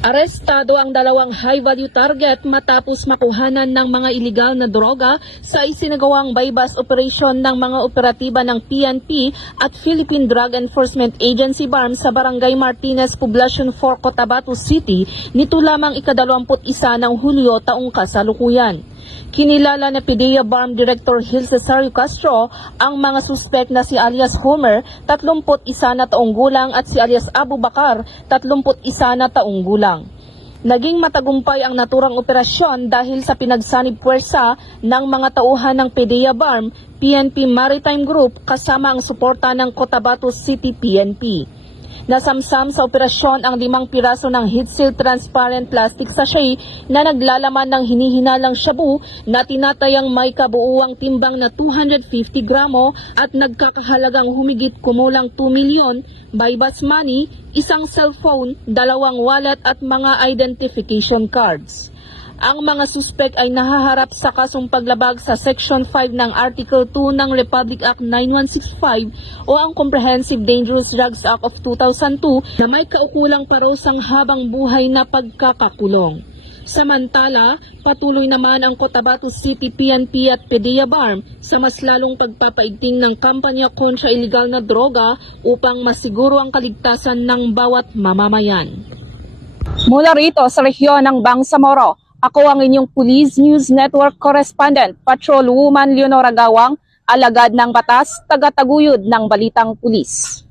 Arestado ang dalawang high-value target matapos makuhanan ng mga iligal na droga sa isinagawang bypass operation ng mga operatiba ng PNP at Philippine Drug Enforcement Agency BARM sa Barangay Martinez, Poblacion 4, Cotabato City nito lamang ika-21 ng Hulyo taong kasalukuyan. Kinilala na PDEA BARM Director Gil Cesario Castro ang mga suspect na si alias Homer, 31 na taong gulang at si alias Abu Bakar, 31 na taong gulang. Naging matagumpay ang naturang operasyon dahil sa pinagsanib puwersa ng mga tauhan ng PDEA BARM, PNP Maritime Group kasama ang suporta ng Cotabato City PNP. Nasamsam sa operasyon ang 5 piraso ng heat-sealed transparent plastic sachet na naglalaman ng hinihinalang shabu na tinatayang may kabuuang timbang na 250 gramo at nagkakahalagang humigit kumulang 2 milyon, bypass money, isang cellphone, 2 wallet at mga identification cards. Ang mga suspect ay nahaharap sa kasong paglabag sa Section 5 ng Article 2 ng Republic Act 9165 o ang Comprehensive Dangerous Drugs Act of 2002 na may kaukulang parusang habang buhay na pagkakakulong. Samantala, patuloy naman ang Cotabato City PNP at PDEA BARM sa mas lalong pagpapaigting ng kampanya kontra iligal na droga upang masiguro ang kaligtasan ng bawat mamamayan. Mula rito sa rehiyon ng Bangsamoro, ako ang inyong Police News Network Correspondent, Patrolwoman Leonora Gawang, alagad ng batas, tagataguyod ng balitang pulis.